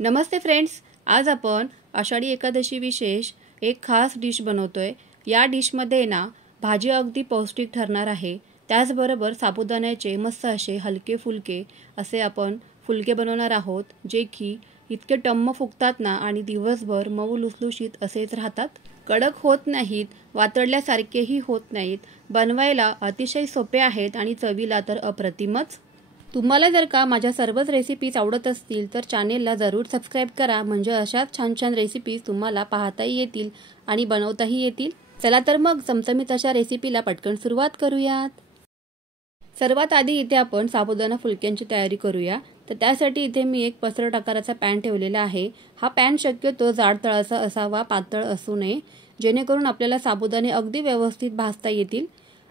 नमस्ते friends, आज आपण आषाढी एकादशी विशेष एक खास डिश बनवतोय। या डिशमध्ये ना भाजी अगदी पौष्टिक ठरणार आहे। त्याचबरोबर साबुदाण्याचे मस्त असे हलके फुलके असे आपण फुलके बनवणार आहोत, जे की इतके टम्म फुगतात ना आणि दिवसभर मऊ लुसलुशीत असेच राहतात। कडक होत नाहीत, वातडल्यासारखेही होत नाहीत, बनवायला अतिशय सोपे आहेत आणि चवीला तर अप्रतिमच। तुम्हाला जर का माझ्या सर्वच रेसिपीज आवडत असतील तर चॅनेलला जरूर सबस्क्राइब करा, म्हणजे अशाच छान छान रेसिपीज तुम्हाला पाहताही येतील आणि बनवताही येतील। चला तर मग चमचमीत अशा रेसिपीला पटकन सुरुवात करूयात। सर्वात आधी इथे आपण साबुदाणा फुलक्यांची तयारी करूया। तर त्यासाठी इथे मी एक पसरट आकाराचा पॅन ठेवलेला आहे। हा पॅन शक्यतो जाड तळाचा असावा, पातळ असू नये, जेणेकरून आपल्याला साबुदाणे अगदी व्यवस्थित भाजता येतील।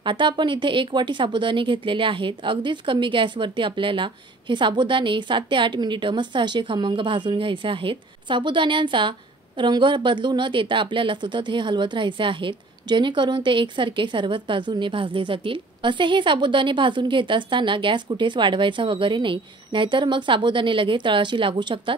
आता आपण इथे 1 वाटी साबुदाणे घेतलेले आहेत। अगदीच कमी गॅसवरती आपल्याला हे साबुदाणे 7 ते 8 मिनिटे मस्त असे खमंग भाजून घ्यायचे आहेत। साबुदाण्यांचा रंग बदलू न देता आपल्याला सतत हे हलवत राहायचे आहेत, जेणेकरून ते एकसारखे सर्वच बाजूने भाजले जातील। असे हे साबुदाणे भाजून घेत असताना गॅस कुठेच वाढवायचा वगैरे नाही, नाहीतर मग साबुदाणे लगेच तळाशी लागू शकतात।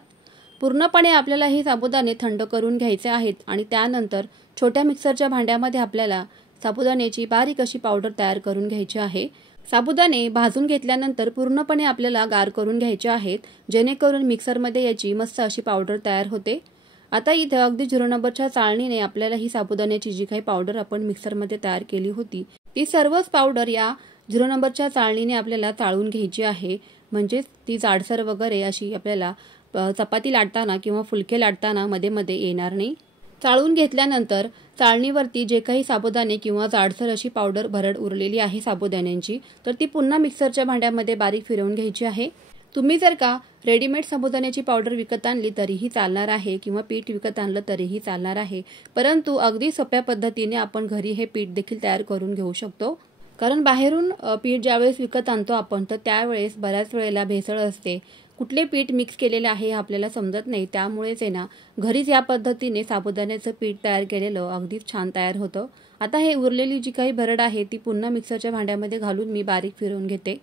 पूर्णपणे आपल्याला हे साबुदाणे थंड करून घ्यायचे आहेत आणि त्यानंतर छोट्या मिक्सरच्या भांड्यामध्ये आपल्याला साबुदाण्याची बारीक अशी पावडर तयार करून घ्यायची आहे। साबुदाणे भाजून घेतल्यानंतर पूर्णपणे आपल्याला गार करून घ्यायचे आहेत, जेणेकरून मिक्सरमध्ये याची मस्त अशी पावडर तयार होते। आता इथे अगदी 0 नंबरच्या चाळणीने आपल्याला ही साबुदाण्याची जी काही पावडर आपण मिक्सरमध्ये तयार केली होती ती सर्वच पावडर या 0 नंबरच्या चाळणीने आपल्याला चाळून घ्यायची आहे, म्हणजे ती जाडसर वगैरे अशी आपल्याला चपाती लाटताना किंवा फुलके लाटताना मध्ये मध्ये येणार नाही। चाळून घेतल्यानंतर चाळणीवरती जे काही साबुदाणे किंवा जाडसर अशी पावडर भरड उरलेली आहे साबुदाण्यांची, तर ती पुन्हा मिक्सरच्या भांड्यामध्ये बारीक फिरवून घ्यायची आहे। तुम्ही जर का रेडीमेड साबुदाण्याची पावडर विकत आणली तरीही चालणार आहे किंवा पीठ विकत आणलं तरीही चालणार आहे, परंतु अगदी सोप्या पद्धतीने आपण घरी हे पीठ देखील तयार करून घेऊ शकतो। कारण बाहेरून पीठ ज्यावेळेस विकत आणतो आपण तर त्यावेळेस बऱ्याच वेळेला भेसळ असते, कुठले पीठ मिक्स केलेले आहे आपल्याला समजत नाही। त्यामुळेच आहे ना घरीच या पद्धतीने साबुदाण्याचं पीठ तयार केलेलं अगदीच छान तयार होतं। आता हे उरलेली जी काही भरड आहे ती पुन्हा मिक्सरच्या भांड्यामध्ये घालून मी बारीक फिरवून घेते।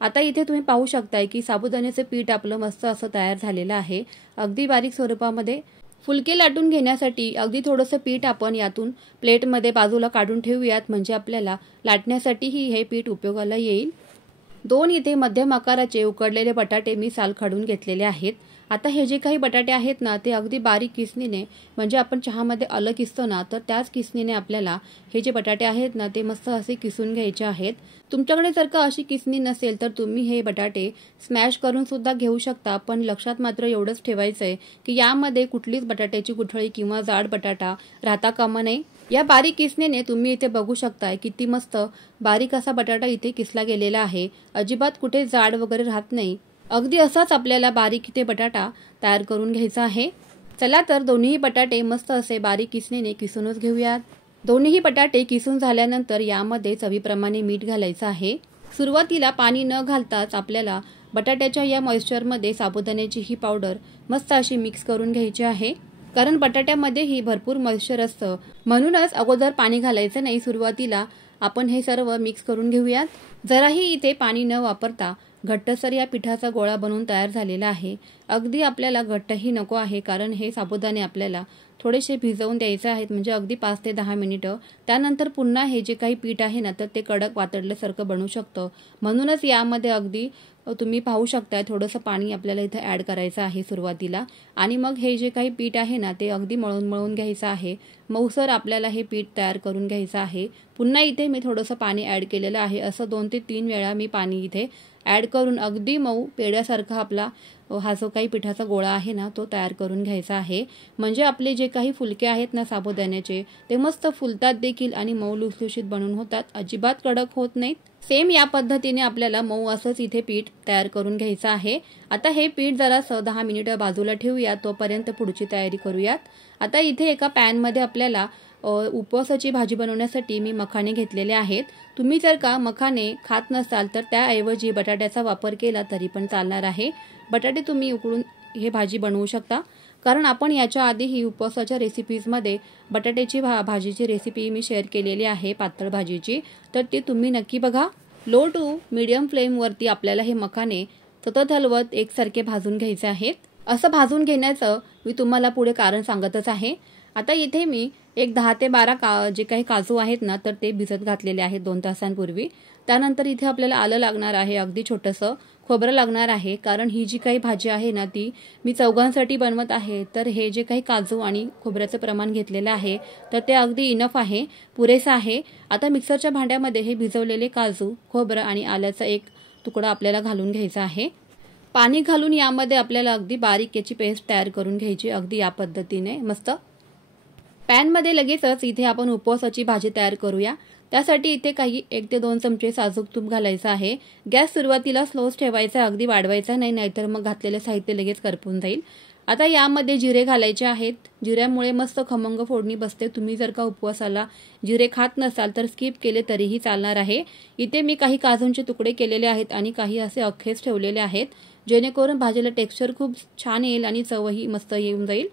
आता इथे तुम्ही पाहू शकताय की साबुदाण्याचं पीठ आपलं मस्त असं तयार झालेलं आहे, अगदी बारीक स्वरूपामध्ये। फुलके लाटून घेण्यासाठी अगदी थोडंसं पीठ आपण यातून प्लेटमध्ये बाजूला काढून ठेवूयात, म्हणजे आपल्याला लाटण्यासाठीही हे पीठ उपयोगाला येईल। 2 इथे मध्यम आकाराचे उकडलेले बटाटे मी साल काढून घेतलेले आहेत। आता हे जे काही बटाटे आहेत ना ते अगदी बारीक किसणीने, म्हणजे आपण चहामध्ये आलं किसतो ना तर त्याच किसणीने आपल्याला हे जे बटाटे आहेत ना ते मस्त असे किसून घ्यायचे आहेत। तुमच्याकडे जर का अशी किसणी नसेल तर तुम्ही हे बटाटे स्मॅश करून सुद्धा घेऊ शकता, पण लक्षात मात्र एवढंच ठेवायचं आहे की यामध्ये कुठलीच बटाट्याची गुठळी किंवा जाड बटाटा राहता कामा नये। या बारीक किसणीने तुम्ही इथे बघू शकताय किती मस्त बारीक असा बटाटा इथे किसला गेलेला आहे, अजिबात कुठे जाड वगैरे राहत नाही। अगदी असाच आपल्याला बारीक इथे बटाटा तयार करून घ्यायचा आहे। चला तर दोन्ही बटाटे मस्त असे बारीक किसणीने किसूनच घेऊयात। दोन्ही बटाटे किसून झाल्यानंतर यामध्ये चवीप्रमाणे मीठ घालायचं आहे। सुरुवातीला पाणी न घालताच आपल्याला बटाट्याच्या या मॉइश्चरमध्ये साबुदाण्याची ही पावडर मस्त अशी मिक्स करून घ्यायची आहे, कारण बटाट्यामध्येही भरपूर मॉइश्चर असतं, म्हणूनच अगोदर पाणी घालायचं नाही। सुरुवातीला आपण हे सर्व मिक्स करून घेऊयात। जराही इथे पाणी न वापरता घट्टसर या पिठाचा गोळा बनवून तयार झालेला आहे। अगदी आपल्याला घट्टही नको आहे, कारण हे साबुदाणे आपल्याला थोडेसे भिजवून द्यायचे आहेत, म्हणजे अगदी 5 ते 10 मिनिटं। त्यानंतर पुन्हा हे जे काही पीठ आहे ना तर ते कडक वातडल्यासारखं बनू शकतं, म्हणूनच यामध्ये अगदी तुम्ही पाहू शकताय थोडंसं पाणी आपल्याला इथे ॲड करायचं आहे सुरुवातीला, आणि मग हे जे काही पीठ आहे ना ते अगदी मळून घ्यायचं आहे। मऊसर आपल्याला हे पीठ तयार करून घ्यायचं आहे। पुन्हा इथे मी थोडंसं पाणी ॲड केलेलं आहे, असं 2 ते 3 वेळा मी पाणी इथे ॲड करून अगदी मऊ पेढ्यासारखा आपला हा जो काही पिठाचा गोळा आहे ना तो तयार करून घ्यायचा आहे, म्हणजे आपले जे काही फुलके आहेत ना साबुदाण्याचे ते मस्त फुलतात देखील आणि मऊ लुसलुशीत बनून होतात, अजिबात कडक होत नाहीत। सेम या पद्धतीने आपल्याला मऊ असंच इथे पीठ तयार करून घ्यायचं आहे। आता हे पीठ जरा 10 मिनिटं बाजूला ठेवूया, तोपर्यंत पुढची तयारी करूयात। आता इथे एका पॅनमध्ये आपल्याला उपवासाची भाजी बनवण्यासाठी मी मखाणे घेतलेले आहेत। तुम्ही जर का मखाणे खात नसाल तर त्याऐवजी बटाट्याचा वापर केला तरी पण चालणार आहे। बटाटे तुम्ही उकडून हे भाजी बनवू शकता, कारण आपण याच्या आधीही उपवासाच्या रेसिपीजमध्ये बटाट्याची भाजीची रेसिपी मी शेअर केलेली आहे, पातळ भाजीची, तर ती तुम्ही नक्की बघा। लो टू मीडियम फ्लेमवरती आपल्याला हे मखाणे सतत हलवत एकसारखे भाजून घ्यायचे आहेत। असं भाजून घेण्याचं मी तुम्हाला पुढे कारण सांगतच आहे. आता इथे मी एक 10 ते 12 जे काही काजू आहेत ना तर ते भिजत घातलेले आहेत 2 तासांपूर्वी. त्यानंतर इथे आपल्याला आलं लागणार आहे, अगदी छोटंसं खोबरं लागणार आहे, कारण ही जी काही भाजी आहे ना ती मी चौघांसाठी बनवत आहे. तर हे जे काही काजू आणि खोबऱ्याचं प्रमाण घेतलेलं आहे तर ते अगदी इनफ आहे, पुरेसं आहे. आता मिक्सरच्या भांड्यामध्ये हे भिजवलेले काजू, खोबरं आणि आल्याचा एक तुकडा आपल्याला घालून घ्यायचा आहे. पाणी घालून यामध्ये आपल्याला अगदी बारीक याची पेस्ट तयार करून घ्यायची, अगदी या पद्धतीने मस्त. पॅनमध्ये लगेचच इथे आपण उपवासाची भाजी तयार करूया. त्यासाठी इथे काही 1 ते 2 चमचे साजूक तूप घालायचं आहे. गॅस सुरुवातीला स्लोच ठेवायचा, अगदी वाढवायचा नाही, नाहीतर मग घातलेलं साहित्य लगेच करपून जाईल. आता यामध्ये जिरे घालायचे आहेत. जिऱ्यामुळे मस्त खमंग फोडणी बसते. तुम्ही जर का उपवासाला जिरे खात नसाल तर स्किप केले तरीही चालणार आहे. इथे मी काही काजूंचे तुकडे केलेले आहेत आणि काही असे अख्खेच ठेवलेले आहेत, जेणेकरून भाजीला टेक्स्चर खूप छान येईल आणि चवही मस्त येऊन जाईल.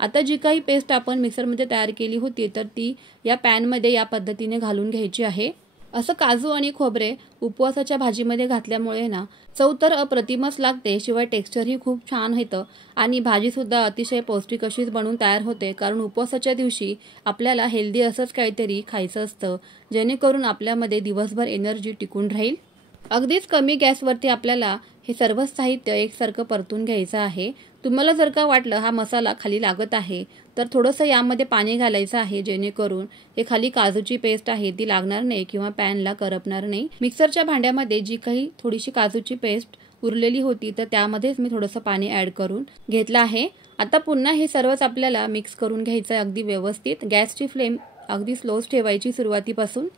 आता जी काही पेस्ट आपण मिक्सरमध्ये तयार केली होती तर ती या पॅनमध्ये या पद्धतीने घालून घ्यायची आहे. असं काजू आणि खोबरे उपवासाच्या भाजीमध्ये घातल्यामुळे ना चव तर अप्रतिमच लागते, शिवाय टेक्स्चरही खूप छान येतं आणि भाजीसुद्धा अतिशय पौष्टिक अशीच बनवून तयार होते. कारण उपवासाच्या दिवशी आपल्याला हेल्दी असंच काहीतरी खायचं असतं, जेणेकरून आपल्यामध्ये दिवसभर एनर्जी टिकून राहील. अगदीच कमी गॅसवरती आपल्याला हे सर्व साहित्य एकसारखं परतून घ्यायचं आहे. तुम्हाला जर का वाटलं हा मसाला खाली लागत आहे तर थोडंसं यामध्ये पाणी घालायचं आहे, जेणेकरून हे खाली काजूची पेस्ट आहे ती लागणार नाही किंवा पॅनला करपणार नाही. मिक्सरच्या भांड्यामध्ये जी काही थोडीशी काजूची पेस्ट उरलेली होती तर त्यामध्येच मी थोडंसं पाणी ॲड करून घेतलं आहे. आता पुन्हा हे सर्वच आपल्याला मिक्स करून घ्यायचं आहे अगदी व्यवस्थित. गॅसची फ्लेम अगदी स्लोच ठेवायची सुरुवातीपासून.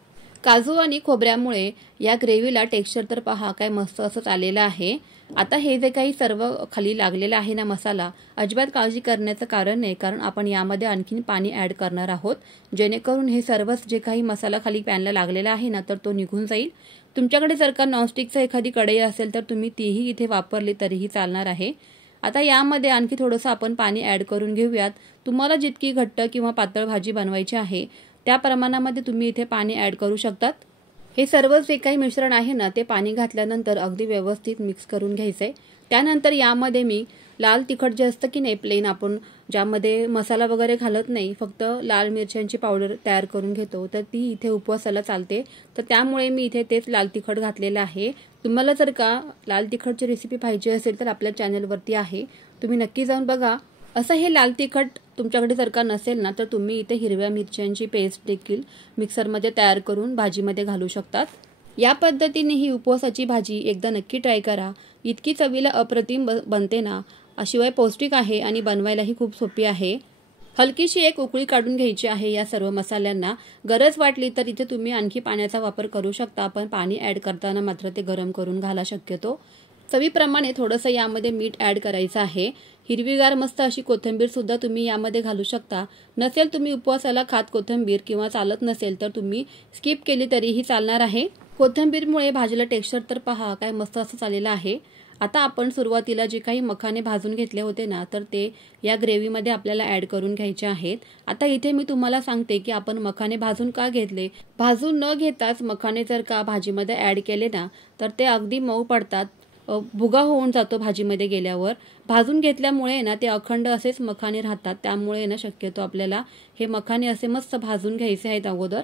काजू आणि खोबऱ्यामुळे या ग्रेव्हीला टेक्स्चर तर पहा काय मस्त असंच आलेलं आहे. आता हे जे काही सर्व खाली लागलेलं आहे ना मसाला, अजिबात काळजी करण्याचं कारण नाही, कारण आपण यामध्ये आणखीन पाणी ॲड करणार आहोत, जेणेकरून हे सर्वच जे काही मसाला खाली पॅनला लागलेला आहे ना तर तो निघून जाईल. तुमच्याकडे जर का नॉनस्टिकचं एखादी कढई असेल तर तुम्ही तीही इथे वापरली तरीही चालणार आहे. आता यामध्ये आणखी थोडंसं आपण पाणी ॲड करून घेऊयात. तुम्हाला जितकी घट्ट किंवा पातळ भाजी बनवायची आहे त्या प्रमाणामध्ये तुम्ही इथे पाणी ॲड करू शकतात. हे सर्व जे काही मिश्रण आहे ना ते पाणी घातल्यानंतर अगदी व्यवस्थित मिक्स करून घ्यायचं आहे. त्यानंतर यामध्ये मी लाल तिखट जे असतं की नाही प्लेन, आपण ज्यामध्ये मसाला वगैरे घालत नाही, फक्त लाल मिरच्यांची पावडर तयार करून घेतो, तर ती इथे उपवासाला चालते. तर त्यामुळे मी इथे तेच लाल तिखट घातलेलं आहे. तुम्हाला जर का लाल तिखटची रेसिपी पाहिजे असेल तर आपल्या चॅनलवरती आहे, तुम्ही नक्की जाऊन बघा. असं हे लाल तिखट तुमच्याकडे जर का नसेल ना तर तुम्ही इथे हिरव्या मिरच्यांची पेस्ट देखील मिक्सरमध्ये तयार करून भाजीमध्ये घालू शकतात. या पद्धतीने ही उपवासाची भाजी एकदा नक्की ट्राय करा. इतकी चवीला अप्रतिम बनते ना, शिवाय पौष्टिक आहे आणि बनवायलाही खूप सोपी आहे. हलकीशी एक उकळी काढून घ्यायची आहे या सर्व मसाल्यांना. गरज वाटली तर इथे तुम्ही आणखी पाण्याचा वापर करू शकता, पण पाणी ॲड करताना मात्र ते गरम करून घाला शक्यतो. चवीप्रमाणे थोडंसं यामध्ये मीठ ॲड करायचं आहे. हिरवीगार मस्त अशी कोथिंबीर सुद्धा तुम्ही यामध्ये घालू शकता. नसेल तुम्ही उपवासाला खात कोथिंबीर किंवा चालत नसेल तर तुम्ही स्किप केली तरीही चालणार आहे. कोथिंबीरमुळे भाजीला टेक्स्चर तर पहा काय मस्त असं चाललेलं आहे. आता आपण सुरुवातीला जे काही मखाने भाजून घेतले होते ना तर ते या ग्रेव्हीमध्ये आपल्याला ॲड करून घ्यायचे आहेत. आता इथे मी तुम्हाला सांगते की आपण मखाने भाजून का घेतले. भाजून न घेताच मखाने जर का भाजीमध्ये ॲड केले ना तर ते अगदी मऊ पडतात, भुगा होऊन जातो भाजीमध्ये गेल्यावर. भाजून घेतल्यामुळे ना ते अखंड असेच मखाने राहतात. त्यामुळे ना शक्यतो आपल्याला हे मखाने असे मस्त भाजून घ्यायचे आहेत अगोदर.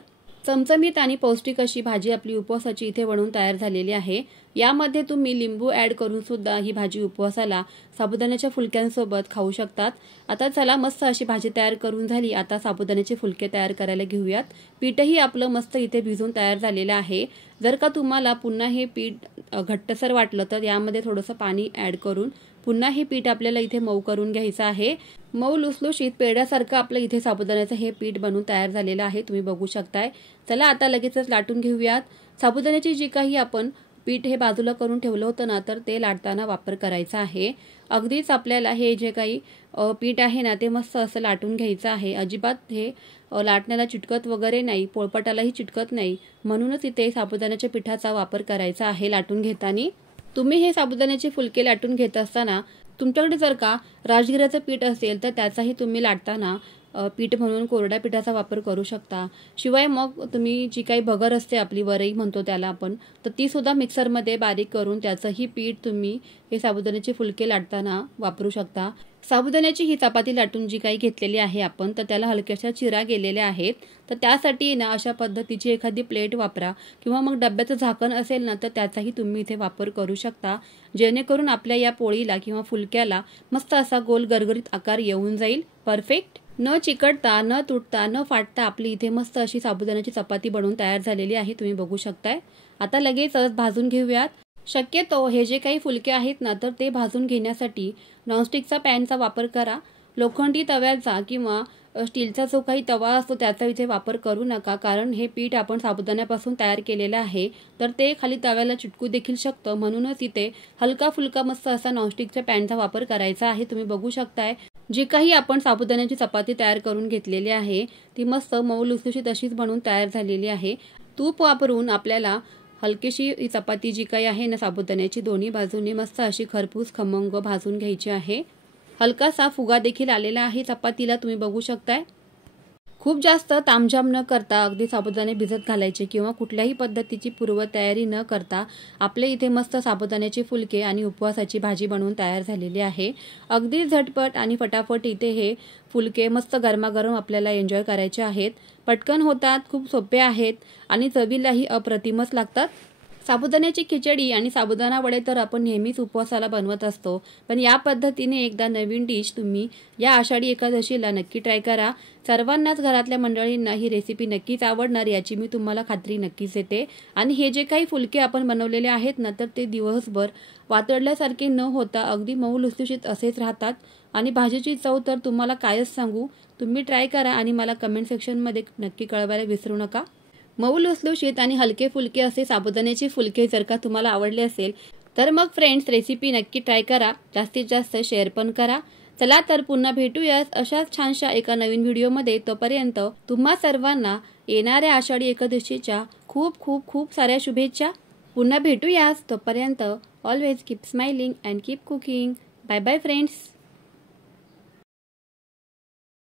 चमचमीत आणि पौष्टिक अशी भाजी आपली उपवासाची इथे बनवून तयार झालेली आहे. यामध्ये तुम्ही लिंबू ॲड करून सुद्धा ही भाजी उपवासाला साबुदाण्याच्या फुलक्यांसोबत खाऊ शकतात. आता चला मस्त अशी भाजी तयार करून झाली. आता साबुदाण्याचे फुलके तयार करायला घेऊयात. पीठही आपलं मस्त इथे भिजून तयार झालेलं आहे. जर का तुम्हाला पुन्हा हे पीठ घट्टसर वाटलं तर यामध्ये थोडंसं पाणी ॲड करून पुन्हा हे पीठ आपल्याला इथे मऊ करून घ्यायचं आहे. मऊ लुसलुशीत पेढ्यासारखं आपलं इथे साबुदाण्याचं हे पीठ बनवून तयार झालेलं आहे, तुम्ही बघू शकताय. चला आता लगेचच लाटून घेऊयात. साबुदाण्याची जी काही आपण पीठ हे बाजूला करून ठेवलं होतं ना तर ते लाटताना वापर करायचा आहे. अगदीच आपल्याला हे जे काही पीठ आहे ना ते मस्त असं लाटून घ्यायचं आहे. अजिबात हे लाटण्याला चिटकत वगैरे नाही, पोळपाटालाही चिटकत नाही, म्हणूनच इथे साबुदाण्याच्या पिठाचा वापर करायचा आहे लाटून घेताना. तुम्ही हे साबुदाण्याचे फुलके लाटून घेत असताना तुमच्याकडे जर का राजगिऱ्याचं पीठ असेल तर त्याचाही तुम्ही लाटताना पीठ म्हणून कोरड्या पिठाचा वापर करू शकता. शिवाय मग तुम्ही जी काही भगर असते आपली, वरई म्हणतो त्याला आपण, तर ती सुद्धा मिक्सरमध्ये बारीक करून त्याचंही पीठ तुम्ही हे साबुदाण्याचे फुलके लाटताना वापरू शकता. साबुदाण्याची ही चपाती लाटून जी काही घेतलेली आहे आपण, तर त्याला हलक्याशा चिरा गेलेल्या आहेत. तर त्यासाठी ना अशा पद्धतीची एखादी प्लेट वापरा किंवा मग डब्याचं झाकण असेल ना तर त्याचाही तुम्ही इथे वापर करू शकता, जेणेकरून आपल्या या पोळीला किंवा फुलक्याला मस्त असा गोल गरगरीत आकार येऊन जाईल. परफेक्ट. न चिकटता, न तुटता, न फाटता आपली इथे मस्त अशी साबुदाण्याची चपाती बनवून तयार झालेली आहे, तुम्ही बघू शकताय. आता लगेचच भाजून घेऊयात. शक्यतो हे जे काही फुलके आहेत ना तर ते भाजून घेण्यासाठी नॉनस्टिकचा पॅनचा वापर करा. लोखंडी तव्याचा किंवा स्टीलचा जो काही तवा असतो त्याचा इथे वापर करू नका, कारण हे पीठ आपण साबुदाण्यापासून तयार केलेलं आहे तर ते खाली तव्याला चिटकू देखील शकतं. म्हणूनच इथे हलका फुलका मस्त असा नॉनस्टिकच्या पॅनचा वापर करायचा आहे, तुम्ही बघू शकताय. जी काही आपण साबुदाण्याची चपाती तयार करून घेतलेली आहे ती मस्त मऊ लुसलुशीत अशीच बनवून तयार झालेली आहे. तूप वापरून आपल्याला हलकीशी ही चपाती जी काही आहे ना साबुदाण्याची, दोन्ही बाजूने मस्त अशी खरपूस खमंग भाजून घ्यायची आहे. हलकासा फुगा देखील आलेला आहे चपातीला, तुम्ही बघू शकताय. खूप जास्त तामझाम न करता अगदी साबुदाणे भिजत घालायचे किंवा कुठल्याही पद्धतीची पूर्वतयारी न करता आपले इथे मस्त साबुदाण्याचे फुलके आणि उपवासाची भाजी बनवून तयार झालेली आहे. अगदी झटपट आणि फटाफट इथे हे फुलके मस्त गरमागरम आपल्याला एन्जॉय करायचे आहेत. पटकन होतात, खूप सोपे आहेत आणि चवीलाही अप्रतिमच लागतात. साबुदाण्याची खिचडी आणि साबुदाणा वडे तर आपण नेहमीच उपवासाला बनवत असतो, पण या पद्धतीने एकदा नवीन डिश तुम्ही या आषाढी एकादशीला नक्की ट्राय करा. सर्वांनाच, घरातल्या मंडळींना ही रेसिपी नक्कीच आवडणार याची मी तुम्हाला खात्री नक्कीच देते. आणि हे जे काही फुलके आपण बनवलेले आहेत ना तर ते दिवसभर वातडल्यासारखे न होता अगदी मऊ लुसलुशीत असेच राहतात आणि भाजीची चव तर तुम्हाला कायच सांगू. तुम्ही ट्राय करा आणि मला कमेंट सेक्शनमध्ये नक्की कळवायला विसरू नका. मऊ लुसलुशीत आणि हलके फुलके असे साबुदाण्याचे फुलके जर का तुम्हाला आवडले असेल तर मग फ्रेंड्स रेसिपी नक्की ट्राय करा, जास्तीत जास्त शेअर पण करा. चला तर पुन्हा भेटूयाच अशाच छानशा एका नवीन व्हिडिओमध्ये. तोपर्यंत तुम्हा सर्वांना येणाऱ्या आषाढी एकादशीच्या खूप खूप खूप साऱ्या शुभेच्छा. पुन्हा भेटूयाच, तोपर्यंत always keep smiling and keep cooking. Bye bye friends.